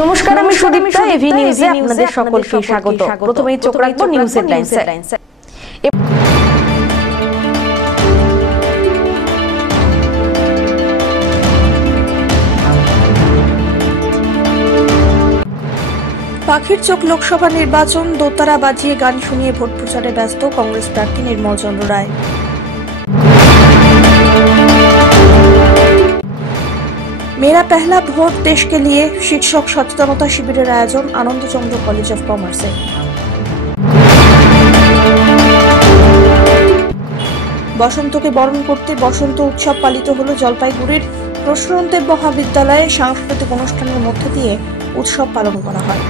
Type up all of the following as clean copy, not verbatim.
নমস্কার, আমি সুদীপ্তা। এভি নিউজে আপনাদের সকলকে স্বাগত। প্রথমেই চোখ রাখবো নিউজ হেডলাইনসে। পাখির চোখ লোকসভা নির্বাচন, দোতারা বাজিয়ে গান শুনিয়ে ভোট প্রচারে ব্যস্ত কংগ্রেস প্রার্থী নির্মল চন্দ্র রায়। मेरा पहला ভোট देश के लिए শীর্ষক সচেতনতা শিবিরের আয়োজন আনন্দচন্দ্র কলেজ অফ কমার্সে। বসন্তকে বরণ করতে বসন্ত উৎসব পালিত হলো জলপাইগুড়ির প্রসরন্তদেব মহাবিদ্যালয়ে। সাংস্কৃতিক অনুষ্ঠানের মধ্য দিয়ে উৎসব পালন করা হয়।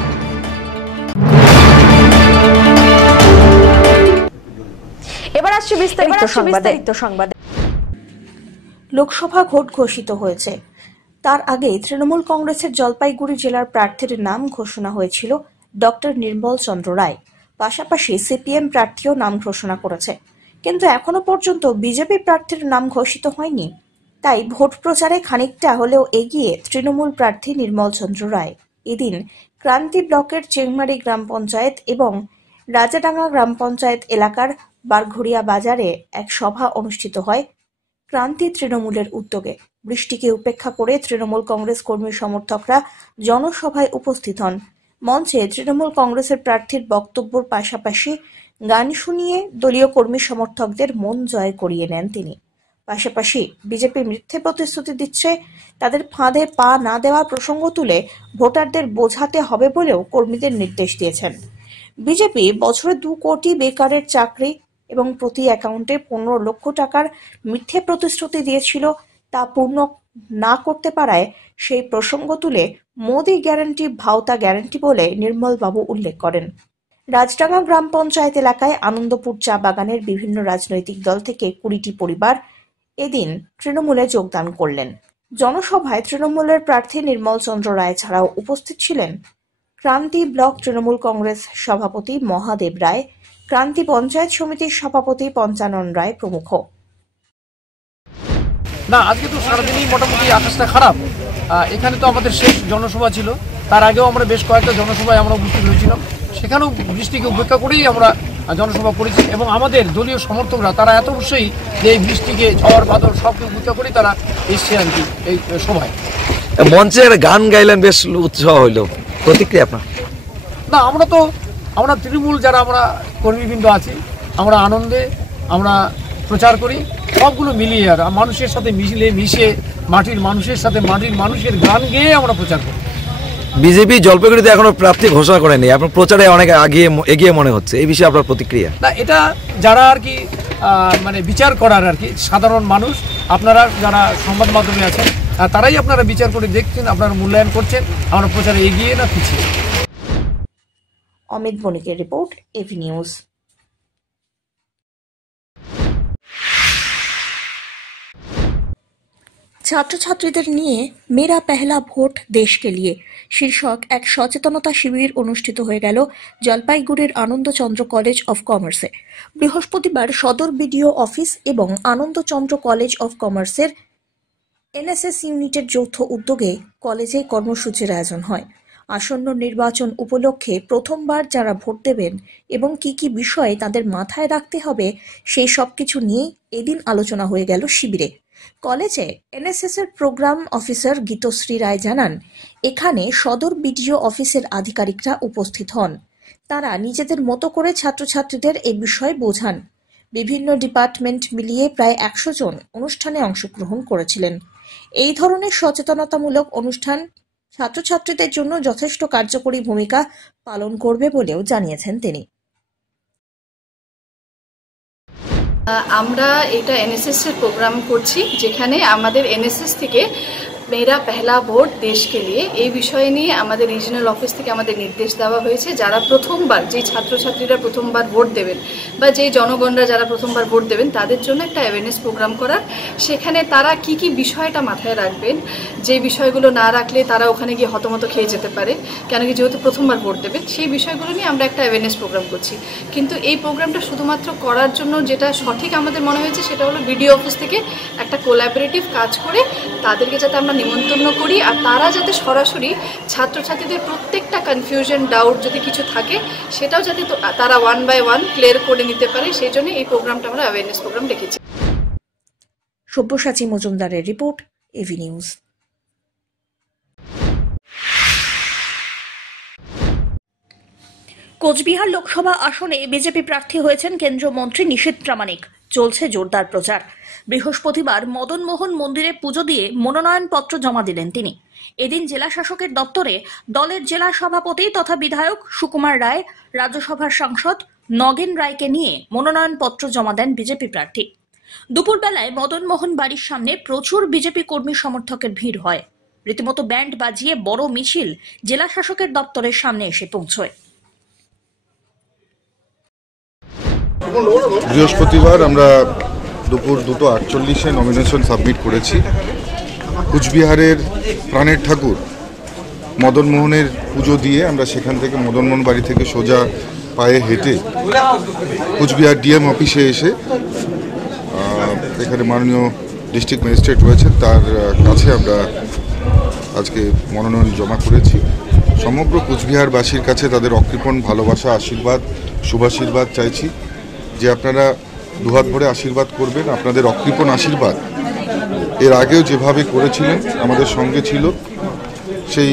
এবার আসছে বিস্তারিত সংবাদে। লোকসভা ভোট ঘোষিত হয়েছে। তার আগে তৃণমূল কংগ্রেসের জলপাইগুড়ি জেলার প্রার্থীর নাম ঘোষণা হয়েছিল ডক্টর নির্মল চন্দ্র রায়। পাশাপাশি সিপিএম প্রার্থীও নাম ঘোষণা করেছে, কিন্তু এখনো পর্যন্ত বিজেপি প্রার্থীর নাম ঘোষিত হয়নি। তাই ভোট প্রচারে খানিকটা হলেও এগিয়ে তৃণমূল প্রার্থী নির্মল চন্দ্র রায়। এদিন ক্রান্তি ব্লকের চেংমারি গ্রাম পঞ্চায়েত এবং রাজাডাঙ্গা গ্রাম পঞ্চায়েত এলাকার বারঘড়িয়া বাজারে এক সভা অনুষ্ঠিত হয় ক্রান্তি তৃণমূলের উদ্যোগে। বৃষ্টিকে উপেক্ষা করে তৃণমূল কংগ্রেস কর্মী সমর্থকরা জনসভায় উপস্থিত হন। মঞ্চে তৃণমূল কংগ্রেসের প্রার্থীর বক্তব্যের পাশাপাশি গান শুনিয়ে দলীয় কর্মী সমর্থকদের মন জয় করিয়ে নেন তিনি। পাশাপাশি বিজেপি মিথ্যে প্রতিশ্রুতি দিচ্ছে, তাদের ফাঁদে পা না দেওয়ার প্রসঙ্গ তুলে ভোটারদের বোঝাতে হবে বলেও কর্মীদের নির্দেশ দিয়েছেন। বিজেপি বছরে 2 কোটি বেকারের চাকরি এবং প্রতি অ্যাকাউন্টে 15 লক্ষ টাকার মিথ্যে প্রতিশ্রুতি দিয়েছিল, তা পূর্ণ না করতে পারায় সেই প্রসঙ্গ তুলে মোদি গ্যারান্টি ভাওতা গ্যারান্টি বলে নির্মল বাবু উল্লেখ করেন। রাজডাঙ্গা গ্রাম পঞ্চায়েত এলাকায় আনন্দপুর চা বাগানের বিভিন্ন রাজনৈতিক দল থেকে 20টি পরিবার এদিন তৃণমূলে যোগদান করলেন। জনসভায় তৃণমূলের প্রার্থী নির্মল চন্দ্র রায় ছাড়াও উপস্থিত ছিলেন ক্রান্তি ব্লক তৃণমূল কংগ্রেস সভাপতি মহাদেব রায়, ক্রান্তি পঞ্চায়েত সমিতির সভাপতি পঞ্চানন রায় প্রমুখ। না, আজকে তো সারাদিনই মোটামুটি আকাশটা খারাপ। এখানে তো আমাদের শেষ জনসভা ছিল, তার আগেও আমরা বেশ কয়েকটা জনসভায় আমরা উপস্থিত হয়েছিলাম। সেখানেও বৃষ্টিকে উপেক্ষা করেই আমরা জনসভা করেছি এবং আমাদের দলীয় সমর্থকরা তারা এত উৎসাহী যে এই বৃষ্টিকে ঝড় বাদল সবকে উপেক্ষা করেই তারা এসছে আর কি এই সভায়। মঞ্চের গান গাইলেন, বেশ উৎসাহ হইল, প্রতিক্রিয়া আপনার? না, আমরা তৃণমূল যারা আমরা কর্মীবৃন্দ আছি, আমরা আনন্দে আমরা প্রচার করি, সবগুলো মিলিয়ে আর মানুষের সাথে মিশে মাটির মানুষের সাথে মাটির মানুষের গান গেয়ে আমরা প্রচার করি। বিজেপি জলপাইগুড়িতে এখনো প্রার্থী ঘোষণা করেনি, আপনার প্রচারে অনেক এগিয়ে মনে হচ্ছে, এই বিষয়ে আপনার প্রতিক্রিয়া? না, এটা যারা আর কি মানে বিচার করার আর কি সাধারণ মানুষ, আপনারা যারা সংবাদ মাধ্যমে আছেন তারাই আপনারা বিচার করে দেখছেন, আপনারা মূল্যায়ন করছেন আমরা প্রচারে এগিয়ে না পিছিয়ে। অমিত বণিকের রিপোর্ট, এভি নিউজ। ছাত্রছাত্রীদের নিয়ে মেরা পেহলা ভোট দেশ কে লিয়ে শীর্ষক এক সচেতনতা শিবির অনুষ্ঠিত হয়ে গেল জলপাইগুড়ির আনন্দচন্দ্র কলেজ অফ কমার্সে। বৃহস্পতিবার সদর বিডিও অফিস এবং আনন্দচন্দ্র কলেজ অফ কমার্সের এনএসএস ইউনিটের যৌথ উদ্যোগে কলেজে কর্মসূচির আয়োজন হয়। আসন্ন নির্বাচন উপলক্ষে প্রথমবার যারা ভোট দেবেন এবং কি কি বিষয়ে তাদের মাথায় রাখতে হবে সেই সবকিছু নিয়ে এদিন আলোচনা হয়ে গেল শিবিরে। কলেজে এনএসএস এর প্রোগ্রাম অফিসার গীতশ্রী রায় জানান, এখানে সদর বিডিও অফিসের আধিকারিকরা উপস্থিত হন। তারা নিজেদের মতো করে ছাত্রছাত্রীদের এই বিষয়ে বোঝান। বিভিন্ন ডিপার্টমেন্ট মিলিয়ে প্রায় 100 জন অনুষ্ঠানে অংশগ্রহণ করেছিলেন। এই ধরনের সচেতনতামূলক অনুষ্ঠান ছাত্রছাত্রীদের জন্য যথেষ্ট কার্যকরী ভূমিকা পালন করবে বলেও জানিয়েছেন তিনি। আমরা এটা এনএসএস এর প্রোগ্রাম করছি, যেখানে আমাদের এনএসএস থেকে মেরা পেহলা ভোট দেশ কে লিয়ে এই বিষয় নিয়ে আমাদের রিজিনাল অফিস থেকে আমাদের নির্দেশ দেওয়া হয়েছে। যারা প্রথমবার, যে ছাত্রছাত্রীরা প্রথমবার ভোট দেবেন বা যে জনগণরা যারা প্রথমবার ভোট দেবেন তাদের জন্য একটা অ্যাওয়ারনেস প্রোগ্রাম করার। সেখানে তারা কি কি বিষয়টা মাথায় রাখবেন, যে বিষয়গুলো না রাখলে তারা ওখানে গিয়ে হতমত খেয়ে যেতে পারে, কেন কি যেহেতু প্রথমবার ভোট দেবেন, সেই বিষয়গুলো নিয়ে আমরা একটা অ্যাওয়ারনেস প্রোগ্রাম করছি। কিন্তু এই প্রোগ্রামটা শুধুমাত্র করার জন্য যেটা সঠিক আমাদের মনে হয়েছে সেটা হলো বিডিও অফিস থেকে একটা কোলাবোরেটিভ কাজ করে তাদেরকে যাতে আমরা নিমন্ত্রণ করি, আর তারা যাতে সরাসরি ছাত্রছাত্রীদের প্রত্যেকটা কনফিউশন, ডাউট যদি কিছু থাকে সেটাও যাতে তারা 1 by 1 ক্লিয়ার করে নিতে পারে, সেই জন্য এই প্রোগ্রামটা আমরা অ্যাওয়ারনেস প্রোগ্রাম রেখেছি। সব্যসাচী মজুমদারের report, AV news. Cooch Behar Lok Sabha আসনে বিজেপি প্রার্থী হয়েছেন কেন্দ্রীয় মন্ত্রী নিশীথ প্রামাণিক। চলছে জোরদার প্রচার। বৃহস্পতিবার মদন মোহন মন্দিরে পুজো দিয়ে মনোনয়নপত্র জমা দিলেন তিনি। এদিন জেলা শাসকের দপ্তরে দলের জেলা সভাপতি তথা বিধায়ক সুকুমার রায়, রাজ্যসভার সাংসদ নগেন রায়কে নিয়ে মনোনয়নপত্র জমা দেন বিজেপি প্রার্থী। দুপুরবেলায় মদন মোহন বাড়ির সামনে প্রচুর বিজেপি কর্মী সমর্থকের ভিড় হয়। রীতিমতো ব্যান্ড বাজিয়ে বড় মিছিল জেলা শাসকের দপ্তরের সামনে এসে পৌঁছয়। বৃহস্পতিবার আমরা দুপুর 2:48 নমিনেশন সাবমিট করেছি। কুচবিহারের প্রাণের ঠাকুর মদন মোহনের পুজো দিয়ে আমরা সেখান থেকে মদন মোহন বাড়ি থেকে সোজা পায়ে হেঁটে কুচবিহার ডিএম অফিসে এসে এখানে মাননীয় ডিস্ট্রিক্ট ম্যাজিস্ট্রেট রয়েছেন, তার কাছে আমরা আজকে মনোনয়ন জমা করেছি। সমগ্র কুচবিহারবাসীর কাছে তাদের অকৃপণ ভালোবাসা, আশীর্বাদ, শুভাশীর্বাদ চাইছি যে আপনারা দুহাত ভরে আশীর্বাদ করবেন। আপনাদের অকৃপণ আশীর্বাদ এর আগেও যেভাবে করেছিলেন, আমাদের সঙ্গে ছিল, সেই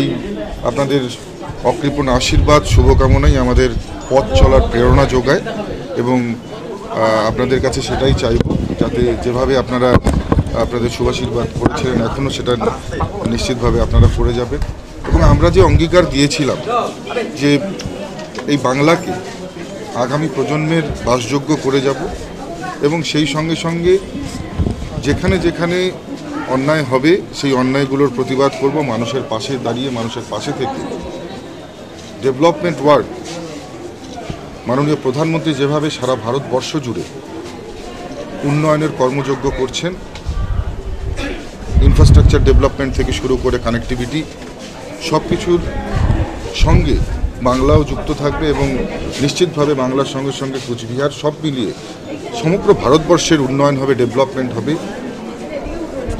আপনাদের অকৃপণ আশীর্বাদ শুভকামনাই আমাদের পথ চলার প্রেরণা যোগায় এবং আপনাদের কাছে সেটাই চাইব, যাতে যেভাবে আপনারা আপনাদের শুভাশীর্বাদ করেছিলেন এখনও সেটা নিশ্চিতভাবে আপনারা করে যাবেন। এবং আমরা যে অঙ্গীকার দিয়েছিলাম যে এই বাংলাকে আগামী প্রজন্মের বাসযোগ্য করে যাব এবং সেই সঙ্গে সঙ্গে যেখানে যেখানে অন্যায় হবে সেই অন্যায়গুলোর প্রতিবাদ করব, মানুষের পাশে দাঁড়িয়ে মানুষের পাশে থেকে ডেভেলপমেন্ট ওয়ার্ক মাননীয় প্রধানমন্ত্রী যেভাবে সারা ভারতবর্ষ জুড়ে উন্নয়নের কর্মযজ্ঞ করছেন, ইনফ্রাস্ট্রাকচার ডেভেলপমেন্ট থেকে শুরু করে কানেক্টিভিটি সব কিছুর সঙ্গে বাংলাও যুক্ত থাকবে এবং নিশ্চিতভাবে বাংলার সঙ্গে সঙ্গে কুচবিহার সব মিলিয়ে সমগ্র ভারতবর্ষের উন্নয়ন হবে, ডেভেলপমেন্ট হবে,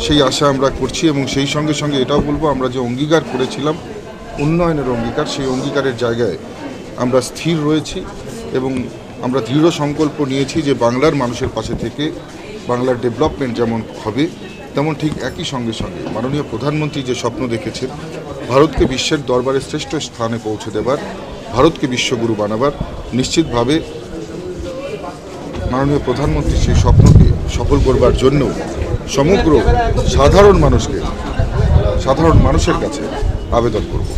সেই আশা আমরা করছি। এবং সেই সঙ্গে সঙ্গে এটাও বলবো, আমরা যে অঙ্গীকার করেছিলাম উন্নয়নের অঙ্গীকার, সেই অঙ্গীকারের জায়গায় আমরা স্থির রয়েছি এবং আমরা দৃঢ় সংকল্প নিয়েছি যে বাংলার মানুষের পাশে থেকে বাংলার ডেভেলপমেন্ট যেমন হবে তেমন ঠিক একই সঙ্গে সঙ্গে মাননীয় প্রধানমন্ত্রী যে স্বপ্ন দেখেছেন ভারতকে বিশ্বের দরবারে শ্রেষ্ঠ স্থানে পৌঁছে দেবার, ভারতকে বিশ্বগুরু বানাবার, নিশ্চিতভাবে মাননীয় প্রধানমন্ত্রী সেই স্বপ্নকে সফল করবার জন্য সমগ্র সাধারণ মানুষের কাছে আবেদন করব।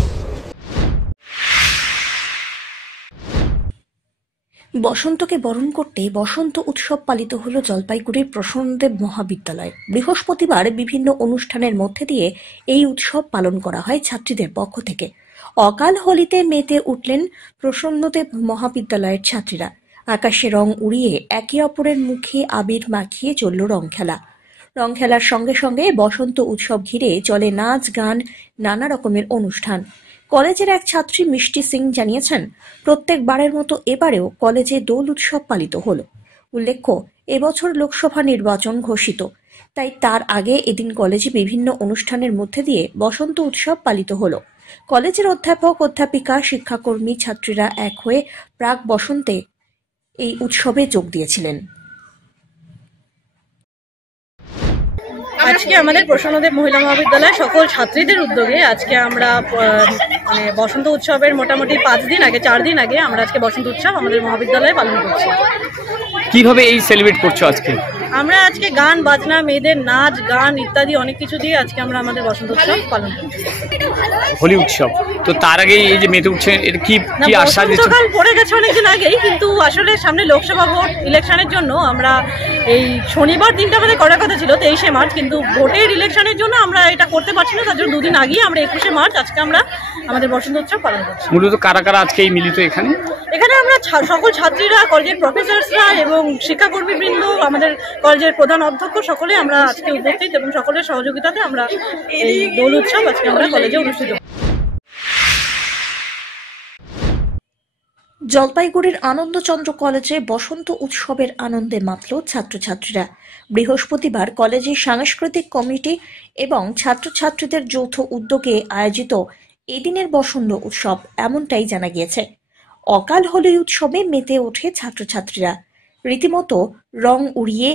বসন্তকে বরণ করতে বসন্ত উৎসব পালিত হল জলপাইগুড়ির প্রসন্নদেব মহাবিদ্যালয়। বৃহস্পতিবার বিভিন্ন অনুষ্ঠানের মধ্যে দিয়ে এই উৎসব পালন করা হয় ছাত্রীদের পক্ষ থেকে। অকাল হোলিতে মেতে উঠলেন প্রসন্নদেব মহাবিদ্যালয়ের ছাত্রীরা। আকাশে রং উড়িয়ে একে অপরের মুখে আবির মাখিয়ে চলল রং খেলা। রং খেলার সঙ্গে সঙ্গে বসন্ত উৎসব ঘিরে চলে নাচ, গান, নানা রকমের অনুষ্ঠান। কলেজের এক ছাত্রী মিষ্টি সিং জানিয়েছেন, প্রত্যেকবারের মতো এবারেও কলেজে দোল উৎসব পালিত হল। উল্লেখ্য, এবছর লোকসভা নির্বাচন ঘোষিত, তাই তার আগে এদিন কলেজে বিভিন্ন অনুষ্ঠানের মধ্যে দিয়ে বসন্ত উৎসব পালিত হল। কলেজের অধ্যাপক, অধ্যাপিকা, শিক্ষাকর্মী, ছাত্রীরা এক হয়ে প্রাক বসন্তে এই উৎসবে যোগ দিয়েছিলেন। আজকে আমাদের প্রসন্নদেব মহিলা মহাবিদ্যালয় সকল ছাত্রীদের উদ্যোগে আজকে আমরা বসন্ত উৎসবের মোটামুটি 4 দিন আগে আমরা আজকে বসন্ত উৎসব আমাদের মহাবিদ্যালয়ে পালন করছি। কিভাবে এই সেলিব্রেট করছো আজকে? আমরা আজকে গান বাজনা, মেয়েদের নাচ গান ইত্যাদি অনেক কিছু দিয়ে আজকে আমরা আমাদের বসন্ত উৎসব পালন করছি। হোলি উৎসব তো তার আগে এই যে মেতে উঠছে, এটা কি আশা দিচ্ছে? বসন্তকাল পড়ে গেছে অনেকদিন আগেই, কিন্তু আসলে সামনে লোকসভা ভোট ইলেকশনের জন্য আমরা এই শনিবার দিনটা আমাদের করার কথা ছিল 23শে মার্চ, কিন্তু ভোটের ইলেকশনের জন্য আমরা এটা করতে পারছি না, তার জন্য 2 দিন আগেই আমরা 21শে মার্চ আজকে আমরা আমাদের বসন্ত উৎসব পালন করছি। মূলত কারা কারা আজকে এই মিলিত এখানে? এখানে আমরা সকল ছাত্রীরা, কলেজের প্রফেসরসরা এবং শিক্ষাকর্মীবৃন্দ, আমাদের কলেজের প্রধান অধ্যক্ষ সকলে আমরা আজকে উপস্থিত এবং সকলের সহযোগিতাতে আমরা এই দোল উৎসব আজকে আমরা কলেজে অনুষ্ঠিত। জলপাইগুড়ির আনন্দচন্দ্র কলেজে বসন্ত উৎসবের আনন্দে মাতল ছাত্রছাত্রীরা। বৃহস্পতিবার কলেজে সাংস্কৃতিক কমিটি এবং ছাত্রছাত্রীদের যৌথ উদ্যোগে আয়োজিত এদিনের বসন্ত উৎসব, এমনটাই জানা গিয়েছে। অকাল হোলি উৎসবে মেতে ওঠে ছাত্রছাত্রীরা। রীতিমতো রং উড়িয়ে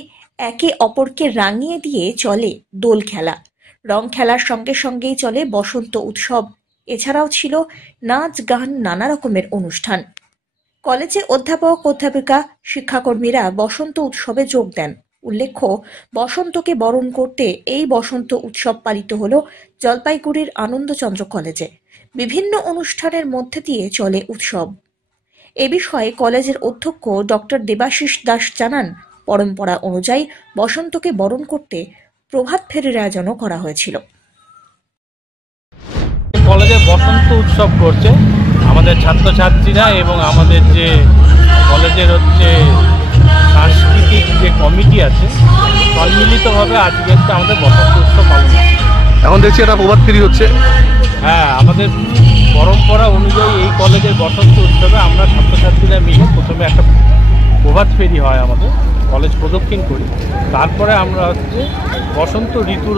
একে অপরকে রাঙিয়ে দিয়ে চলে দোল খেলা। রং খেলার সঙ্গে সঙ্গেই চলে বসন্ত উৎসব। এছাড়াও ছিল নাচ গান, নানা রকমের অনুষ্ঠান। কলেজে অধ্যাপক, অধ্যাপিকা, শিক্ষাকর্মীরা বসন্ত উৎসবে যোগ দেন। উল্লেখ্য, বসন্তকে বরণ করতে এই বসন্ত উৎসব পালিত হল জলপাইগুড়ির আনন্দচন্দ্র কলেজে। বিভিন্ন অনুষ্ঠানের মধ্যে দিয়ে চলে উৎসব। এ বিষয়ে কলেজের অধ্যক্ষ ডক্টর দেবাশিস দাস জানান, পরম্পরা অনুযায়ী বসন্তকে বরণ করতে প্রভাত ফেরির আয়োজনও করা হয়েছিল। কলেজে বসন্ত উৎসব করছে আমাদের ছাত্রছাত্রীরা এবং আমাদের যে কলেজের সাংস্কৃতিক যে কমিটি আছে, সম্মিলিতভাবে আজকে আমাদের বসন্ত উৎসব পালন হচ্ছে। এখন দেখছি এটা প্রভাত ফেরি হচ্ছে। হ্যাঁ, আমাদের পরম্পরা অনুযায়ী এই কলেজের বসন্ত উৎসবে আমরা ছাত্রছাত্রীরা মিলে প্রথমে একটা প্রভাত ফেরি হয়, আমাদের কলেজ প্রদক্ষিণ করি। তারপরে আমরা বসন্ত ঋতুর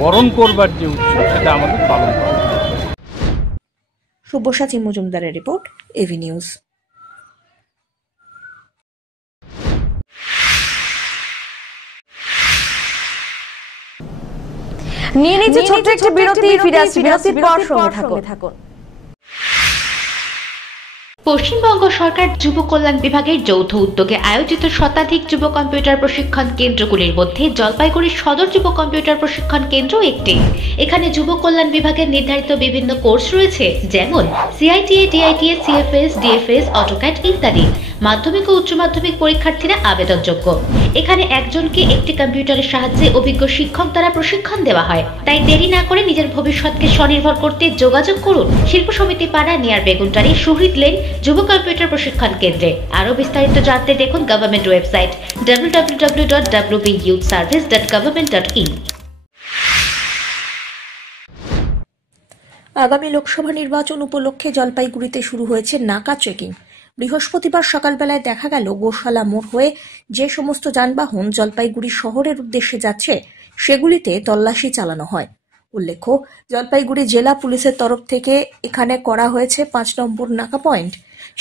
বরণ করবার যে উৎসব, সেটা আমাদের পালন করা। শুভসাচী মজুমদারের রিপোর্ট, এভি নিউজ। নিয়ে নিচ্ছে ছোট্ট একটি বিরতি, ফিরে আসছি বিরতির পর, সঙ্গে থাকুন। পশ্চিমবঙ্গ সরকার যুব কল্যাণ বিভাগের যৌথ উদ্যোগে আয়োজিত শতাধিক যুব কম্পিউটার প্রশিক্ষণ কেন্দ্রগুলির মধ্যে জলপাইগুড়ির সদর যুব কম্পিউটার প্রশিক্ষণ কেন্দ্র একটি। এখানে যুব কল্যাণ বিভাগের নির্ধারিত বিভিন্ন কোর্স রয়েছে, যেমন সিআইটিএ, ডিআইটিএ, সিএফএস, ডিএফএস, অটোক্যাড ইত্যাদি। মাধ্যমিক ও উচ্চ মাধ্যমিক পরীক্ষার্থীরা আবেদনযোগ্য। এখানে একজনকে একটি কম্পিউটারের সাহায্যে অভিজ্ঞ শিক্ষক দ্বারা প্রশিক্ষণ দেওয়া হয়। তাই দেরি না করে নিজের ভবিষ্যৎকে স্বনির্ভর করতে যোগাযোগ করুন শিল্প সমিতি পাড়া, নিয়ার বেগুনটারি, শহীদ লেন যুব কম্পিউটার প্রশিক্ষণ কেন্দ্রে। আরও বিস্তারিত জানতে দেখুন গভর্নমেন্ট ওয়েবসাইট www.wbyouthservice.government.in। আগামী লোকসভা নির্বাচন উপলক্ষে জলপাইগুড়িতে শুরু হয়েছে নাকা চেকিং। বৃহস্পতিবার সকালবেলায় দেখা গেল, গোশালা মোড় হয়ে যে সমস্ত যানবাহন জলপাইগুড়ি শহরের উদ্দেশ্যে যাচ্ছে, সেগুলিতে তল্লাশি চালানো হয়। উল্লেখ্য, জলপাইগুড়ি জেলা পুলিশের তরফ থেকে এখানে করা হয়েছে 5 নম্বর নাকা পয়েন্ট।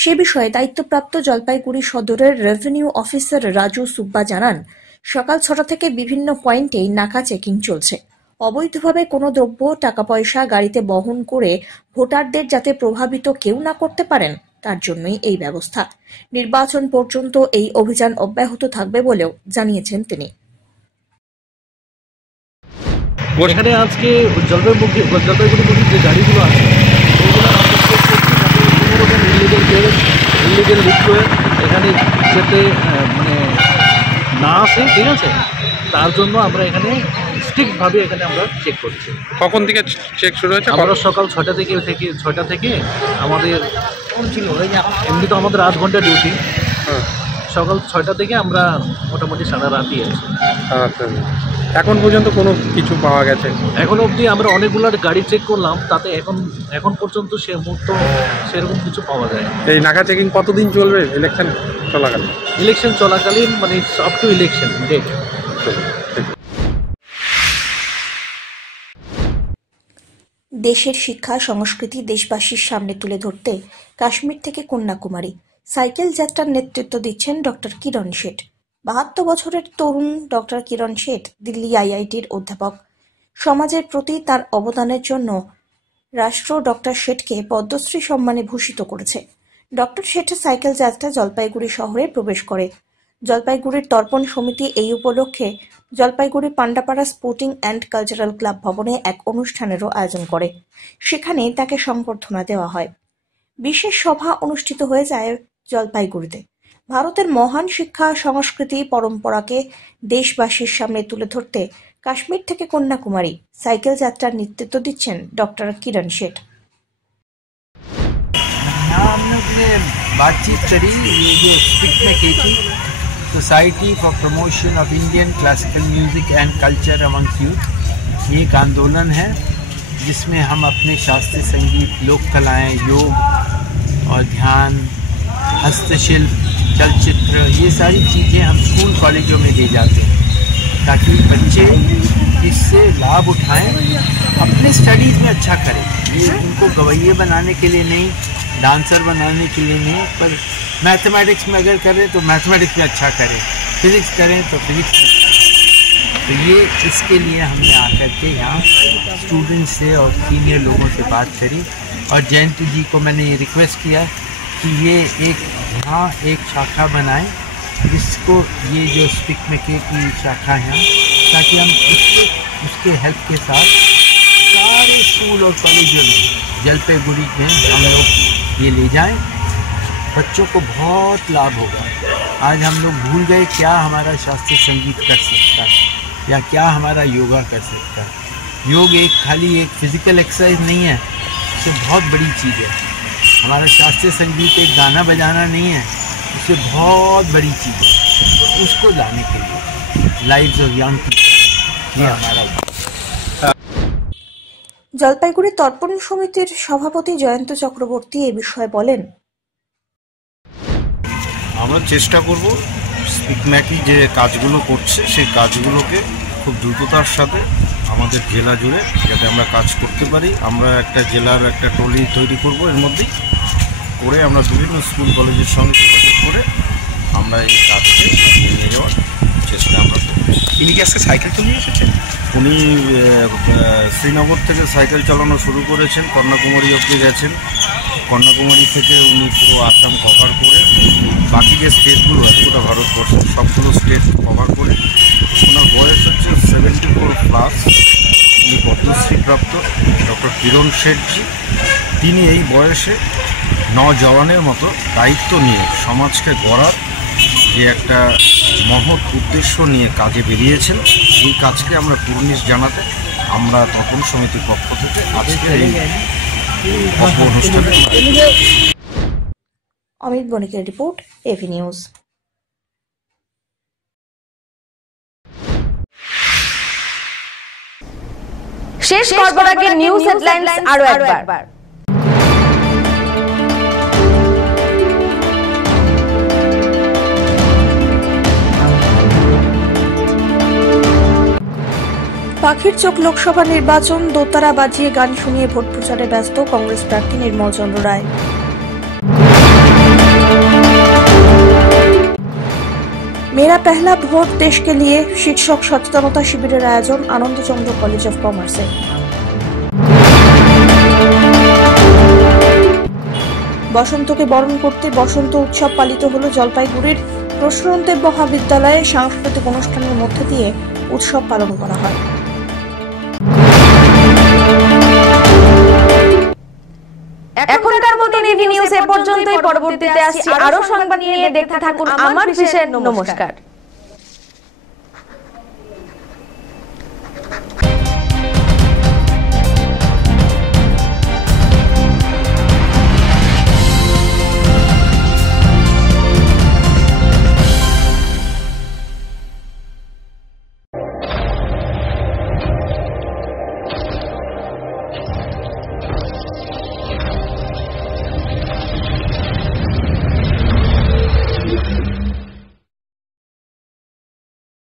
সে বিষয়ে দায়িত্বপ্রাপ্ত জলপাইগুড়ি সদরের রেভিনিউ অফিসার রাজু সুব্বা জানান, সকাল 6টা থেকে বিভিন্ন পয়েন্টেই নাকা চেকিং চলছে। অবৈধভাবে কোনো দ্রব্য, টাকা পয়সা গাড়িতে বহন করে ভোটারদের যাতে প্রভাবিত কেউ না করতে পারেন, তার জন্যই এই ব্যবস্থা। নির্বাচন পর্যন্ত এই অভিযান অব্যাহত থাকবে বলেও জানিয়েছেন তিনি। এখানে আজকে জলপাইগুড়ি যে গাড়িগুলো আছে, ইলিগেল বিক্রয় এখানে যাতে না আসে, ঠিক আছে, তার জন্য আমরা এখানে স্ট্রিক্টভাবে আমরা চেক করছি। কখন থেকে চেক শুরু হয়েছে? আমরা সকাল 6টা থেকে আমাদের এমনি তো আমাদের 8 ঘন্টা ডিউটি। সকাল 6টা থেকে আমরা মোটামুটি সারা রাতই আছি। আচ্ছা, এখন পর্যন্ত কোনো কিছু পাওয়া গেছে? এখন অবধি আমরা অনেকগুলো গাড়ি চেক করলাম, তাতে এখন পর্যন্ত সে মুহূর্ত সেরকম কিছু পাওয়া যায়। এই নাকা চেকিং কতদিন চলবে? ইলেকশন চলাকালীন আপ টু ইলেকশন ডেট। দেশের শিক্ষা সংস্কৃতি দেশবাসীর সামনে তুলে ধরতে কাশ্মীর থেকে কন্যাকুমারী সাইকেল যাত্রার নেতৃত্ব দিচ্ছেন ডক্টর কিরণ শেঠ। 72 বছরের তরুণ ডক্টর কিরণ শেঠ দিল্লি আইআইটির অধ্যাপক। সমাজের প্রতি তার অবদানের জন্য রাষ্ট্র ডক্টর শেঠকে পদ্মশ্রী সম্মানে ভূষিত করেছে। ডক্টর শেঠের সাইকেল যাত্রা জলপাইগুড়ি শহরে প্রবেশ করে। জলপাইগুড়ির তর্পণ সমিতি এই উপলক্ষে Jalpaiguri Pandapara sporting and cultural club ভবনে এক অনুষ্ঠানেরও আয়োজন করে। সেখানে তাকে সংবর্ধনা দেওয়া হয়। বিশেষ সভা অনুষ্ঠিত হয়ে যায় জলপাইগুড়িতে। ভারতের মহান শিক্ষা, সংস্কৃতি, পরম্পরাকে দেশবাসীর সামনে তুলে ধরতে কাশ্মীর থেকে কন্যাকুমারী সাইকেল যাত্রার নেতৃত্ব দিচ্ছেন ডক্টর কিরণ শেঠ। हमने बातचीत करी, ये जो स्पीक में की थी, society for promotion of Indian classical music and culture amongst youth, ये एक आंदोलन है जिसमें हम अपने शास्त्रीय संगीत, लोक कलाएं, योग, हस्तशिल्प, चलचित्र, ये सारी चीज़ें हम स्कूल कॉलेजों में ले जाते हैं ताकि बच्चे इससे लाभ उठाएं, अपने स्टडीज़ में अच्छा करें। ये उनको गवैये बनाने के लिए नहीं, डांसर बनाने के लिए नहीं, पर मैथमेटिक्स में अगर करें तो मैथमेटिक्स में अच्छा करें, फिज़िक्स करें तो फिज़िक्स में अच्छा करें। तो ये इसके लिए हमने आकर के यहाँ स्टूडेंट्स से और सीनियर लोगों से बात करी और जयंत जी को मैंने ये रिक्वेस्ट किया कि ये यहाँ एक शाखा बनाएं, जिसको ये जो स्पिक मेके की शाखा है, ताकि हम उसके हेल्प के साथ सारे स्कूल और कॉलेजों में जलपाईगुड़ी में हम लोग ये ले जाएं। बच्चों को बहुत लाभ होगा। आज हम लोग भूल गए क्या हमारा शास्त्रीय संगीत कर सकता है या क्या हमारा योगा कर सकता है। योग खाली एक फिजिकल एक्सरसाइज नहीं है, इससे बहुत बड़ी चीज़ है। हमारा शास्त्रीय संगीत एक गाना बजाना नहीं है, इससे बहुत बड़ी चीज़ है। उसको लाने के लिए लाइव्स ऑफ यंग पीपल, ये हमारा। জলপাইগুড়ি তর্পণ সমিতির সভাপতি জয়ন্ত চক্রবর্তী এই বিষয়ে বলেন, আমরা চেষ্টা করব স্পিকম্যাকি যে কাজগুলো করছে সেই কাজগুলোকে খুব দ্রুততার সাথে আমাদের জেলা জুড়ে যাতে আমরা কাজ করতে পারি। আমরা একটা জেলার একটা টলি তৈরি করব, এর মধ্যেই করে আমরা বিভিন্ন স্কুল কলেজের সঙ্গে যোগাযোগ করে আমরা এই কাজকে নিয়ে যাওয়ার চেষ্টা আমরা করব। ইনি কি আজকে সাইকেল চালিয়ে এসেছেন? উনি শ্রীনগর থেকে সাইকেল চালানো শুরু করেছেন, কন্যাকুমারী অবধি গেছেন। কন্যাকুমারী থেকে উনি পুরো আসাম কভার করে বাকি যে স্টেটগুলো আছে গোটা ভারতবর্ষের সবগুলো স্টেট কভার করে ওনার বয়স হচ্ছে 74+। উনি পদ্মশ্রীপ্রাপ্ত ডক্টর কিরণ শেঠজি। তিনি এই বয়সে নজওয়ানের মতো দায়িত্ব নিয়ে সমাজকে গড়ার যে একটা মহৎ উদ্দেশ্য নিয়ে কাজে বেরিয়েছেন, এই কাজকে আমরা কুর্নিশ জানাতে আমরা তর্পণ সমিতির পক্ষ থেকে আজকে এই অনুষ্ঠানে। অমিত বণিকের রিপোর্ট, এভি নিউজ। শেষ করবার আগে নিউজ হেডলাইন্স আরো একবার। পাখির চোখ লোকসভা নির্বাচন, দোতারা বাজিয়ে গান শুনিয়ে ভোট প্রচারে ব্যস্ত কংগ্রেস প্রার্থী নির্মল চন্দ্র রায়। मेरा पहला ভোট देश के लिए শিক্ষক সচেতনতা শিবিরের আয়োজন আনন্দচন্দ্র কলেজ অফ কমার্সে। বসন্তকে বরণ করতে বসন্ত উৎসব পালিত হলো জলপাইগুড়ির প্রসরণদেব মহাবিদ্যালয়ে। সাংস্কৃতিক অনুষ্ঠানের মধ্যে দিয়ে উৎসব পালন করা হয়। এখনকার মতো এভি নিউজ এ পর্যন্তই। পরবর্তীতে আসছি আরো সংবাদ নিয়ে, দেখতে থাকুন আমার বিশেষ। নমস্কার।